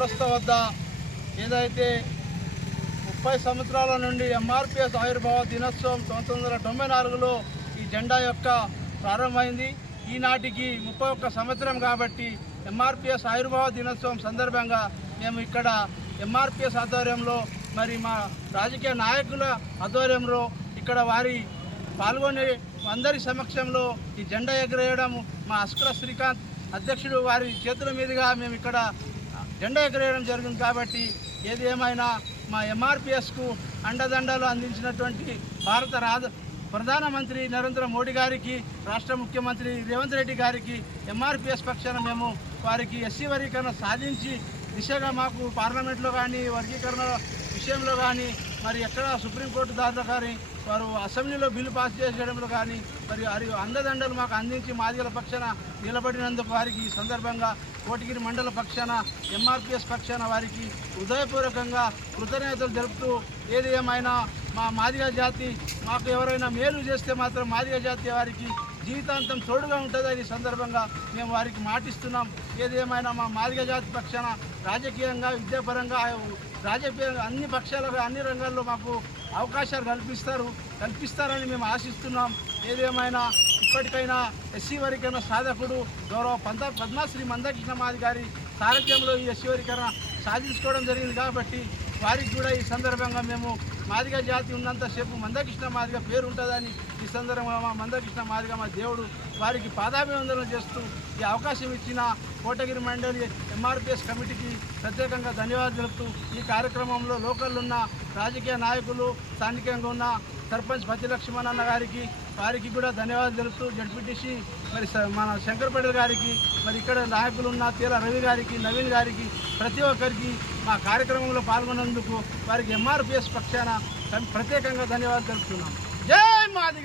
మండల చౌరస్తా వద్ద ఏదైతే ముప్పై సంవత్సరాల నుండి ఎంఆర్పిఎస్ ఆవిర్భావ దినోత్సవం పంతొమ్మిది వందల తొంభై నాలుగులో ఈ జెండా యొక్క ప్రారంభమైంది. ఈనాటికి ముప్పై ఒక్క సంవత్సరం కాబట్టి ఎంఆర్పిఎస్ ఆవిర్భావ దినోత్సవం సందర్భంగా మేము ఇక్కడ ఎంఆర్పిఎస్ ఆధ్వర్యంలో మరి మా రాజకీయ నాయకుల ఆధ్వర్యంలో ఇక్కడ వారి పాల్గొనే అందరి సమక్షంలో ఈ జెండా ఎగరేయడం మా అస్కర శ్రీకాంత్ అధ్యక్షుడు వారి చేతుల మీదుగా మేము ఇక్కడ జెండా ఎగరేయడం జరిగింది కాబట్టి ఏది ఏమైనా మా ఎంఆర్పిఎస్కు అండదండలు అందించినటువంటి భారత రాజ ప్రధానమంత్రి నరేంద్ర మోడీ గారికి రాష్ట్ర ముఖ్యమంత్రి రేవంత్ రెడ్డి గారికి ఎంఆర్పిఎస్ పక్షాన మేము వారికి ఎస్సీ వర్గీకరణ సాధించి దిశగా మాకు పార్లమెంట్లో కానీ వర్గీకరణ విషయంలో కానీ మరి ఎక్కడ సుప్రీంకోర్టు దాంట్లో కానీ వారు అసెంబ్లీలో బిల్లు పాస్ చేసేయడంలో కానీ మరి వారి అందదండలు మాకు అందించి మాదిగల పక్షాన నిలబడినందుకు వారికి ఈ సందర్భంగా కోటగిరి మండల పక్షాన ఎంఆర్పిఎస్ పక్షాన వారికి హృదయపూర్వకంగా కృతజ్ఞతలు జరుపుతూ ఏది ఏమైనా మా మాదిగ జాతి మాకు ఎవరైనా మేలు చేస్తే మాత్రం మాదిగ జాతి వారికి జీవితాంతం తోడుగా ఉంటుందని సందర్భంగా మేము వారికి మాటిస్తున్నాం. ఏది ఏమైనా మా మాదిగ జాతి పక్షాన రాజకీయంగా విద్యాపరంగా రాజకీయంగా అన్ని పక్షాలకు అన్ని రంగాల్లో మాకు అవకాశాలు కల్పిస్తారు కల్పిస్తారని మేము ఆశిస్తున్నాం. ఏదేమైనా ఇప్పటికైనా ఎస్సీ వర్గీకరణ సాధకుడు గౌరవ పంత పద్మశ్రీ మందకృష్ణ మాది గారి సారథ్యంలో ఈ ఎస్సీ వర్గీకరణ సాధించుకోవడం జరిగింది కాబట్టి వారికి కూడా ఈ సందర్భంగా మేము మాదిగ జాతి ఉన్నంతసేపు మందకృష్ణ మాదిగ పేరు ఉంటుందని ఈ సందర్భంగా మా మందకృష్ణ మాదిగ మా దేవుడు వారికి పాదాభివందనం చేస్తూ ఈ అవకాశం ఇచ్చిన కోటగిరి మండలి ఎంఆర్పిఎస్ కమిటీకి ప్రత్యేకంగా ధన్యవాదాలు తెలుపుతూ ఈ కార్యక్రమంలో లోకల్ ఉన్న రాజకీయ నాయకులు స్థానికంగా ఉన్న సర్పంచ్ పతిలక్ష్మణ్ అన్న గారికి వారికి కూడా ధన్యవాదాలు తెలుపుతూ జడ్పీటీసీ మరి స- మన శంకర్పేట గారికి మరి ఇక్కడ నాయకులు ఉన్న తీర రవి గారికి నవీన్ గారికి ప్రతి ఒక్కరికి మా కార్యక్రమంలో పాల్గొన్నందుకు వారికి ఎంఆర్పిఎస్ పక్షాన ప్రత్యేకంగా ధన్యవాదాలు తెలుపుతున్నాం. జై మాదిగ